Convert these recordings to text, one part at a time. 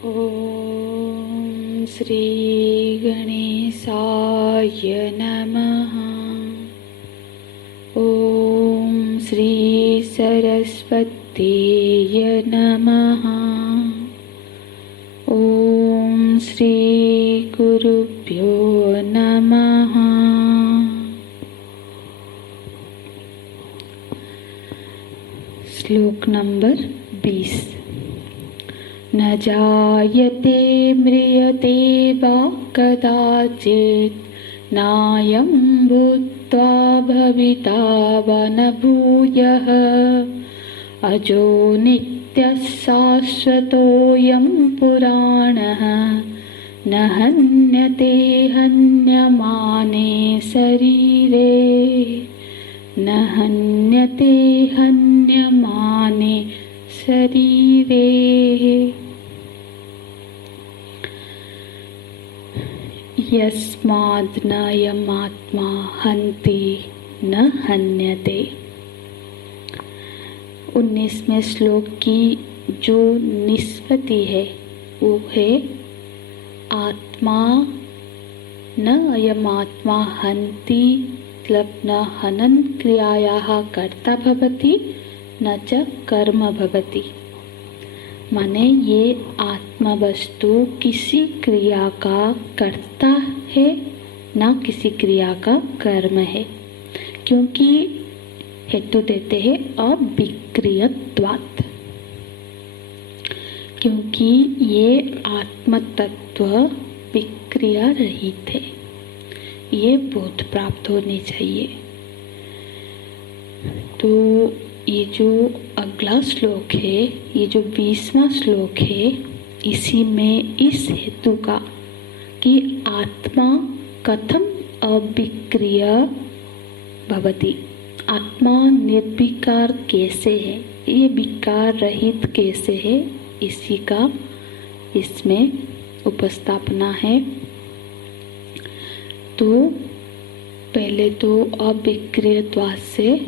ॐ श्री गणेशाय नमः। ॐ श्री सरस्वतीय नमः। ॐ श्री गुरुभ्यो नमः। श्लोक नंबर 20। न जायते म्रियते वा कदाचित् नायं भूत्वा भविता वा न भूयः अजो नित्यः शाश्वतोऽयं पुराणः न हन्यते हन्यमाने शरीरे न हन्यते हन्यमाने शरीरे। यस्माद्नयमात्मा हन्ति न हन्यते। 19वें श्लोक की जो निष्पत्ति है वो है आत्मा न अयमात्मा हन्ति, मतलब न हनन क्रियायाः कर्ता भवति न च कर्म भवति। माने ये आत्मा वस्तु किसी क्रिया का कर्ता है ना किसी क्रिया का कर्म है, क्योंकि हेतु देते हैं अविक्रियत्वात्, क्योंकि ये आत्म तत्व विक्रिया रहित है। ये बोध प्राप्त होनी चाहिए। तो ये जो अगला श्लोक है, ये जो 20वां श्लोक है, इसी में इस हेतु का कि आत्मा कथम अविक्रिय भवति, आत्मा निर्विकार कैसे है, ये विकार रहित कैसे है, इसी का इसमें उपस्थापना है। तो पहले तो अविक्रियत्वात् से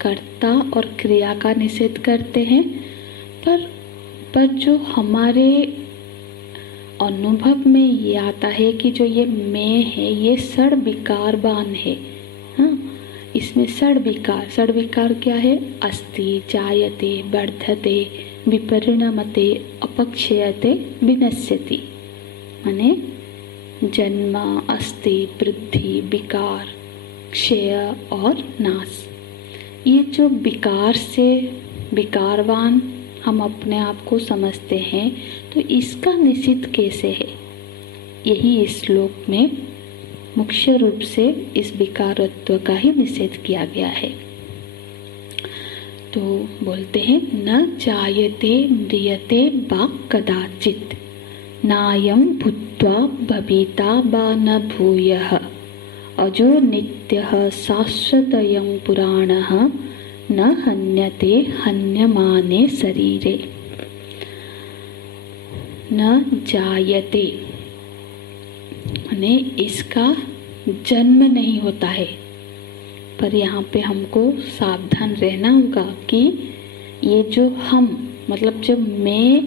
कर्ता और क्रिया का निषेध करते हैं, पर जो हमारे अनुभव में ये आता है कि जो ये मैं है ये षड विकारवान है। हाँ, इसमें षड विकार क्या है? अस्ति, जायते, वर्धते, विपरिणमते, अपक्षयते, विनश्यति। माने जन्म, अस्ति, वृद्धि, विकार, क्षय और नाश। ये जो विकार से विकारवान हम अपने आप को समझते हैं, तो इसका निषेध कैसे है, यही इस श्लोक में मुख्य रूप से इस विकारत्व का ही निषेध किया गया है। तो बोलते हैं न जायते म्रियते वा कदाचित् नायं भूत्वा भविता वा न भूयः अजो नित्यः शाश्वतोऽयं पुराणः न हन्यते हन्यमाने शरीरे। न जायते माने इसका जन्म नहीं होता है, पर यहाँ पे हमको सावधान रहना होगा कि ये जो हम मतलब जब मैं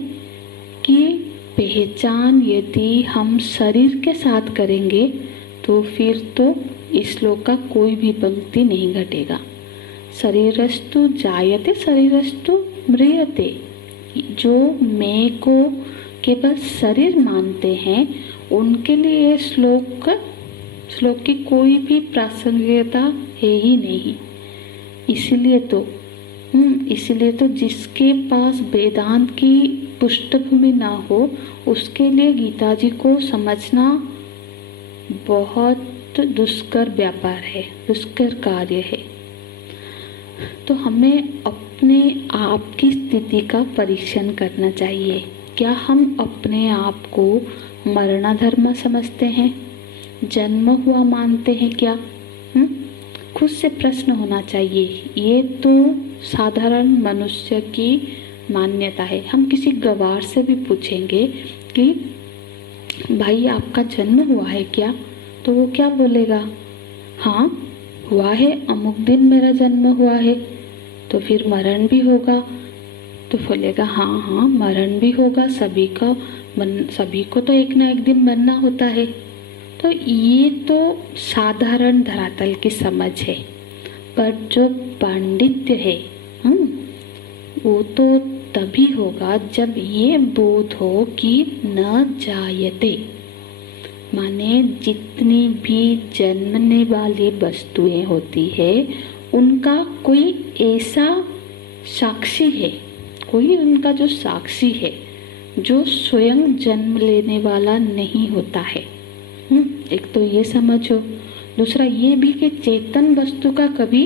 की पहचान यदि हम शरीर के साथ करेंगे तो फिर तो इस श्लोक का कोई भी पंक्ति नहीं घटेगा। शरीरस्तु जायते शरीरस्तु म्रियते। जो मैं को केवल शरीर मानते हैं उनके लिए ये श्लोक की कोई भी प्रासंगिकता है ही नहीं। इसीलिए तो जिसके पास वेदांत की पृष्ठभूमि ना हो उसके लिए गीता जी को समझना बहुत दुष्कर व्यापार है, दुष्कर कार्य है। तो हमें अपने आप की स्थिति का परीक्षण करना चाहिए। क्या हम अपने आप को मरणाधर्म समझते हैं, जन्म हुआ मानते हैं क्या? खुद से प्रश्न होना चाहिए। ये तो साधारण मनुष्य की मान्यता है। हम किसी गवार से भी पूछेंगे कि भाई आपका जन्म हुआ है क्या, तो वो क्या बोलेगा? हाँ हुआ है, अमुक दिन मेरा जन्म हुआ है। तो फिर मरण भी होगा। तो बोलेगा हाँ हाँ मरण भी होगा, सभी को तो एक ना एक दिन मरना होता है। तो ये तो साधारण धरातल की समझ है, पर जो पांडित्य है वो तो तभी होगा जब ये बोध हो कि न जायते, माने जितनी भी जन्मने वाली वस्तुएं होती है उनका कोई ऐसा साक्षी है, कोई उनका जो साक्षी है जो स्वयं जन्म लेने वाला नहीं होता है। एक तो ये समझो। दूसरा ये भी कि चेतन वस्तु का कभी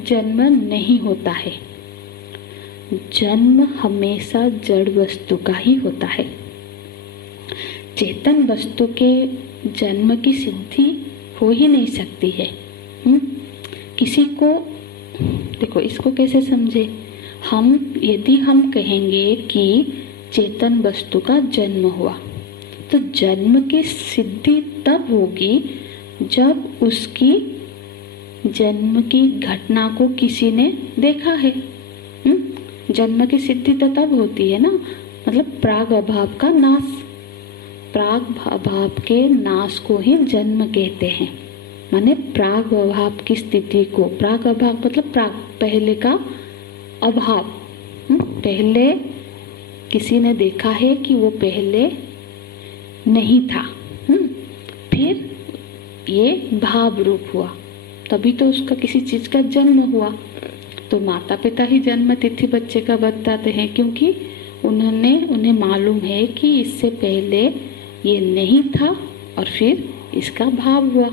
जन्म नहीं होता है, जन्म हमेशा जड़ वस्तु का ही होता है। चेतन वस्तु के जन्म की सिद्धि हो ही नहीं सकती है। किसी को देखो, इसको कैसे समझे हम, यदि हम कहेंगे कि चेतन वस्तु का जन्म हुआ, तो जन्म की सिद्धि तब होगी जब उसकी जन्म की घटना को किसी ने देखा है। जन्म की सिद्धि तो तब होती है ना, मतलब प्राग अभाव का नाश, प्राग अभाव के नाश को ही जन्म कहते हैं। माने प्राग अभाव की स्थिति को, प्राग अभाव मतलब प्राग पहले का अभाव, पहले किसी ने देखा है कि वो पहले नहीं था, फिर ये भाव रूप हुआ, तभी तो उसका किसी चीज का जन्म हुआ। तो माता पिता ही जन्म तिथि बच्चे का बताते हैं, क्योंकि उन्हें मालूम है कि इससे पहले ये नहीं था और फिर इसका भाव हुआ।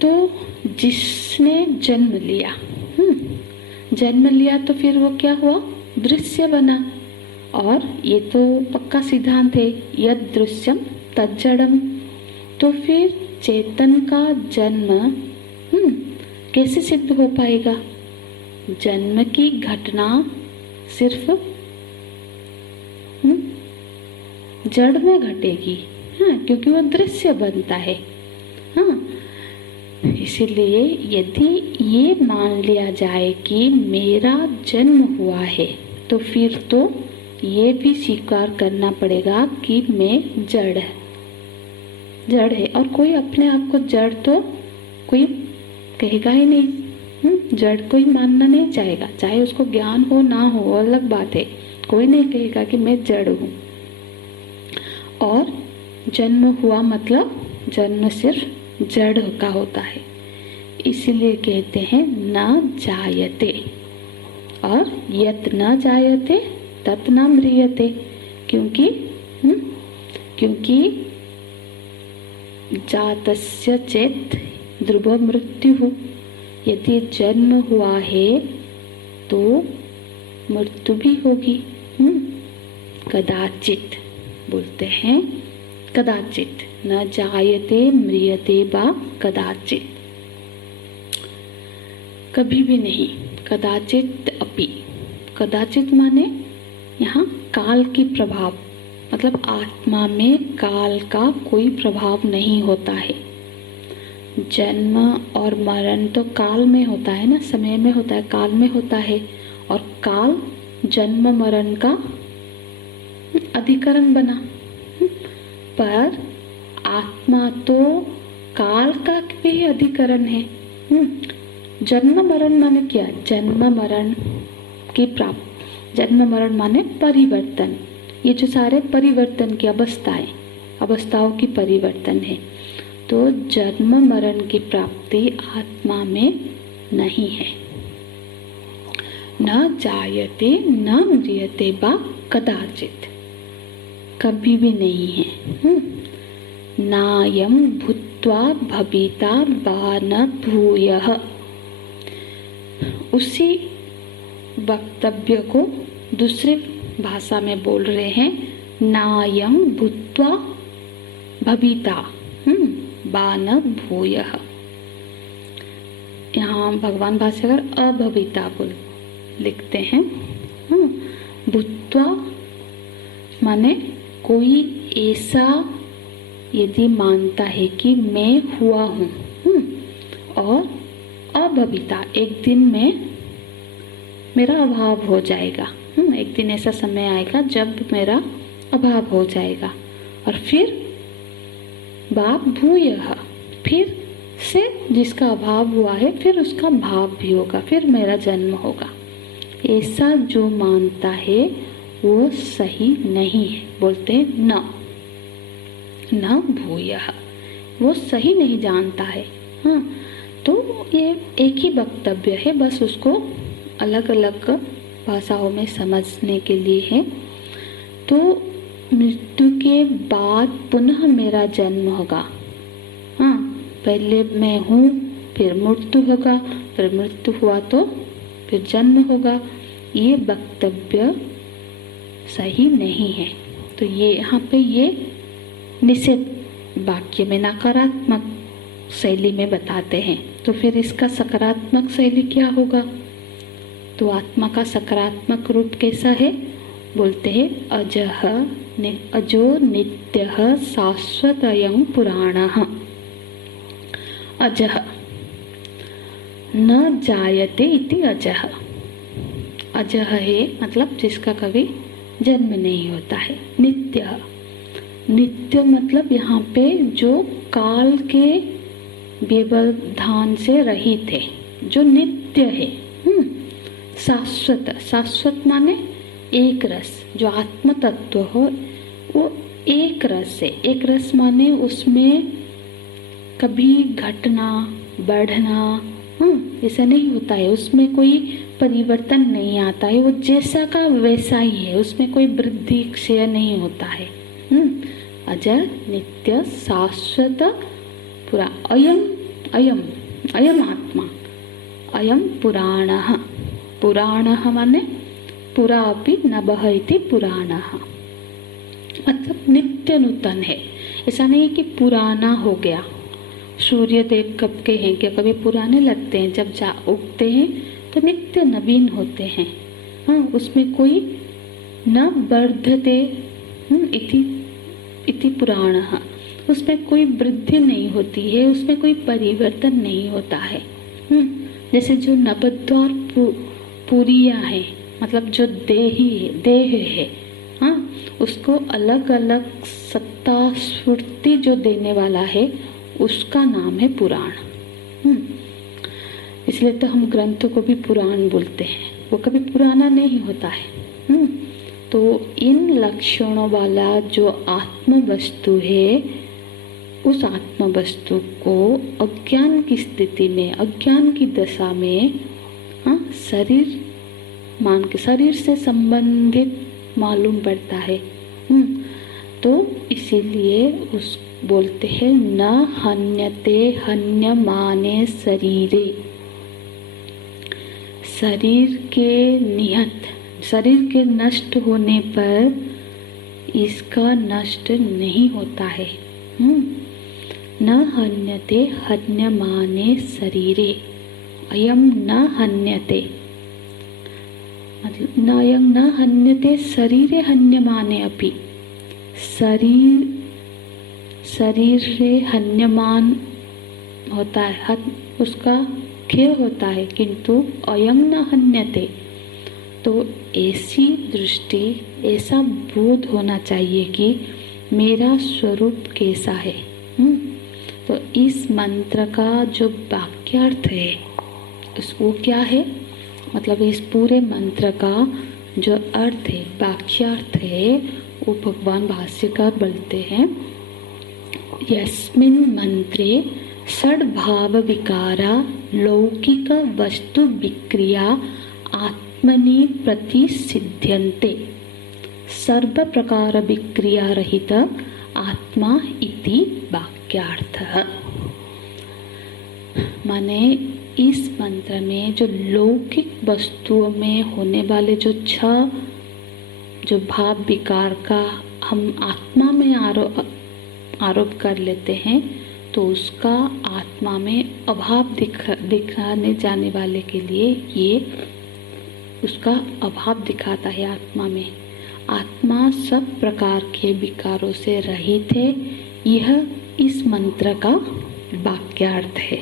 तो जिसने जन्म लिया, जन्म लिया तो फिर वो क्या हुआ, दृश्य बना। और ये तो पक्का सिद्धांत है, यद दृश्यम तज्जड़म। तो फिर चेतन का जन्म कैसे सिद्ध हो पाएगा? जन्म की घटना सिर्फ जड़ में घटेगी, क्योंकि वो दृश्य बनता है। इसीलिए यदि ये मान लिया जाए कि मेरा जन्म हुआ है, तो फिर तो ये भी स्वीकार करना पड़ेगा कि मैं जड़ है। और कोई अपने आप को जड़ तो कोई कहेगा ही नहीं, जड़ कोई मानना नहीं चाहेगा, चाहे उसको ज्ञान हो ना हो अलग बात है। कोई नहीं कहेगा कि मैं जड़ हूँ। और जन्म हुआ मतलब जन्म सिर्फ जड़ का होता है, इसीलिए कहते हैं न जायते। और यत न जायते तत् न म्रियते, क्योंकि जातस्य चेत ध्रुव मृत्यु, यदि जन्म हुआ है तो मृत्यु भी होगी। कदाचित बोलते हैं, कदाचित न जायते म्रियते बा कदाचित, कभी भी नहीं, कदाचित अपि। कदाचित माने यहाँ काल की प्रभाव, मतलब आत्मा में काल का कोई प्रभाव नहीं होता है। जन्म और मरण तो काल में होता है ना, समय में होता है, काल में होता है। और काल जन्म मरण का अधिकरण बना, पर आत्मा तो काल का भी अधिकरण है। जन्म मरण माने क्या? जन्म मरण की प्राप्ति, जन्म मरण माने परिवर्तन। ये जो सारे परिवर्तन की अवस्थाओं की परिवर्तन है। तो जन्म मरण की प्राप्ति आत्मा में नहीं है। न जायते न म्रियते बा कदाचित, कभी भी नहीं है। नायम भूत्वा भविता बा न भूयः, उसी वक्तव्य को दूसरे भाषा में बोल रहे हैं। नायम भूत्वा भविता बा न भूयः। यहाँ भगवान भाष्यकार अभविता बोल लिखते हैं। भूत्वा माने कोई ऐसा यदि मानता है कि मैं हुआ हूँ, और अभविता एक दिन में मेरा अभाव हो जाएगा। एक दिन ऐसा समय आएगा जब मेरा अभाव हो जाएगा। और फिर भाव भूयः, फिर से जिसका अभाव हुआ है फिर उसका भाव भी होगा, फिर मेरा जन्म होगा। ऐसा जो मानता है वो सही नहीं है। बोलते हैं न भूयः, वो सही नहीं जानता है। हाँ, तो ये एक ही वक्तव्य है, बस उसको अलग अलग भाषाओं में समझने के लिए है। तो मृत्यु के बाद पुनः मेरा जन्म होगा। हाँ, पहले मैं हूँ, फिर मृत्यु होगा, फिर मृत्यु हुआ तो फिर जन्म होगा। ये वक्तव्य सही नहीं है। तो ये यहाँ पे ये निषेध वाक्य में नकारात्मक शैली में बताते हैं। तो फिर इसका सकारात्मक शैली क्या होगा? तो आत्मा का सकारात्मक रूप कैसा है? बोलते हैं अजो नित्यः शाश्वतयं पुराणः। अजः न जायते इति अजः। अजः है मतलब जिसका कभी जन्म नहीं होता है। नित्य, नित्य मतलब यहाँ पे जो काल के व्यवधान से रहित है, जो नित्य है। शाश्वत, शाश्वत माने एक रस, जो आत्म तत्व हो वो एक रस है। एक रस माने उसमें कभी घटना बढ़ना ऐसा नहीं होता है, उसमें कोई परिवर्तन नहीं आता है, वो जैसा का वैसा ही है, उसमें कोई वृद्धि क्षय नहीं होता है। अजर नित्य शाश्वत पुरा अयम अयम अयम आत्मा अयम पुराणः। पुराणः माने पुरा अपि नभः इति पुराणः, मतलब नित्य नूतन है। ऐसा नहीं कि पुराना हो गया। सूर्य देव कब के हैं? क्या कभी पुराने लगते हैं? जब उगते हैं तो नित्य नवीन होते हैं। हाँ, उसमें कोई न वर्धते इति पुराणः, उसमें कोई वृद्धि नहीं होती है, उसमें कोई परिवर्तन नहीं होता है। जैसे जो नवद्वार पुरिया है, मतलब जो देह है, हाँ, उसको अलग अलग सत्ता स्फूर्ति जो देने वाला है उसका नाम है पुराण। इसलिए तो हम ग्रंथों को भी पुराण बोलते हैं, वो कभी पुराना नहीं होता है। तो इन लक्षणों वाला जो आत्म वस्तु है, उस आत्म वस्तु को अज्ञान की स्थिति में, अज्ञान की दशा में शरीर मान के, शरीर से संबंधित मालूम पड़ता है। तो इसीलिए उस बोलते हैं न हन्यते हन्यमाने शरीरे। शरीर के निहत, शरीर के नष्ट होने पर इसका नष्ट नहीं होता है। न हन्यते हन्यमाने शरीरे, अयम न हन्यते मतलब न हन्यते शरीरे हन्यमाने अपि। शरीर से हन्यमान होता है, उसका क्षय होता है, किंतु अयम न हन्यते। तो ऐसी दृष्टि, ऐसा बोध होना चाहिए कि मेरा स्वरूप कैसा है। तो इस मंत्र का जो वाक्यार्थ है उसको क्या है, मतलब इस पूरे मंत्र का जो अर्थ है, वाक्यार्थ है, वो भगवान भाष्यकार बोलते हैं यस्मिन् मंत्रे षड्भाव विकारा लौकिक वस्तु विक्रिया आत्मनि प्रतिसिद्ध्यन्ते सर्व प्रकार विक्रिया रहित आत्मा इति वाक्यार्थः। माने इस मंत्र में जो लौकिक वस्तुओं में होने वाले जो छह जो भाव विकार का हम आत्मा में आरोप कर लेते हैं, तो उसका आत्मा में अभाव दिखाने जाने वाले के लिए ये उसका अभाव दिखाता है। आत्मा में, आत्मा सब प्रकार के विकारों से रहित है। यह इस मंत्र का वाक्यार्थ है।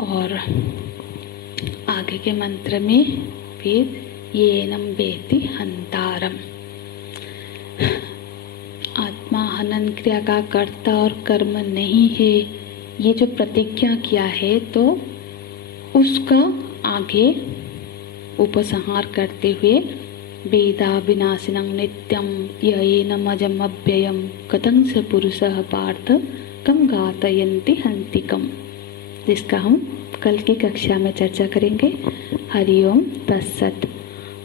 और आगे के मंत्र में फिर येनम वेति हंतारम। आत्मा हनन क्रिया का कर्ता और कर्म नहीं है, ये जो प्रतिज्ञा किया है, तो उसका आगे उपसंहार करते हुए वेदा विनाशिनं नित्यं येनमजम् अव्ययं कथं स पुरुषः पार्थ कम घातयन्ति हन्तिकम्, जिसका हम कल की कक्षा में चर्चा करेंगे। हरि ओम तत्सत।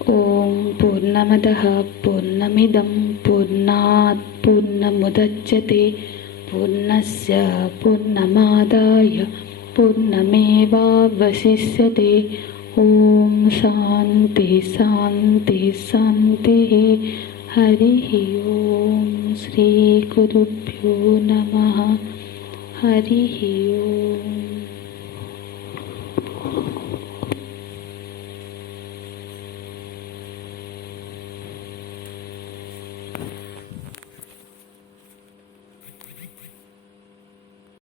ओम पूर्णमदः पूर्णमिदं पूर्णात् पूर्णमुदच्यते पूर्णस्य पूर्णमादाय पूर्णमेवावशिष्यते। ओम शांति शांति शांति। हरि ओम। श्री गुरुभ्यो नमः। हरि ओम।